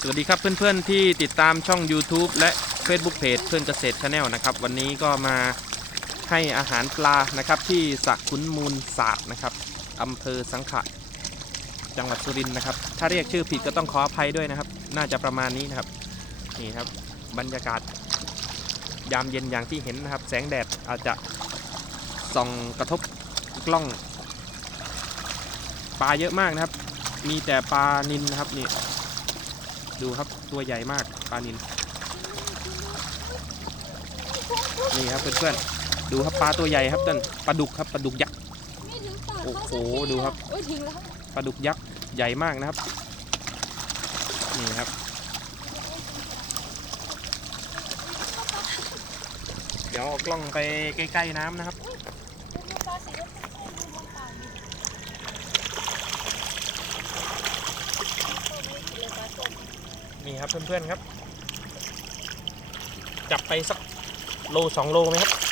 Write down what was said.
สวัสดีครับเพื่อนๆที่ติดตามช่อง YouTube และ Facebook Page เพื่อนเกษตรชาแนลนะครับ วันนี้ก็มาให้อาหารปลานะครับที่สระขุนมูลศาสตร์นะครับอำเภอสังขะจังหวัดสุรินทร์นะครับ ถ้าเรียกชื่อผิดก็ต้องขออภัยด้วยนะครับ น่าจะประมาณนี้นะครับนี่ครับบรรยากาศยามเย็นอย่างที่เห็นนะครับ แสงแดดอาจจะส่องกระทบกล้อง ปลาเยอะมากนะครับ มีแต่ปลานินนะครับนี่ ดูครับตัวใหญ่มากปลานินนี่ครับเพื่อนๆดูครับปลาตัวใหญ่ครับต้นปลาดุกครับปลาดุกยักษ์โอ้โหดูครับปลาดุกยักษ์ใหญ่มากนะครับนี่ครับเดี๋ยวกล้องไปใกล้ๆน้ำนะครับนปากดิเลยปลาส้ม นี่ครับเพื่อนๆครับ จับไปสักโลสองโลไหมครับ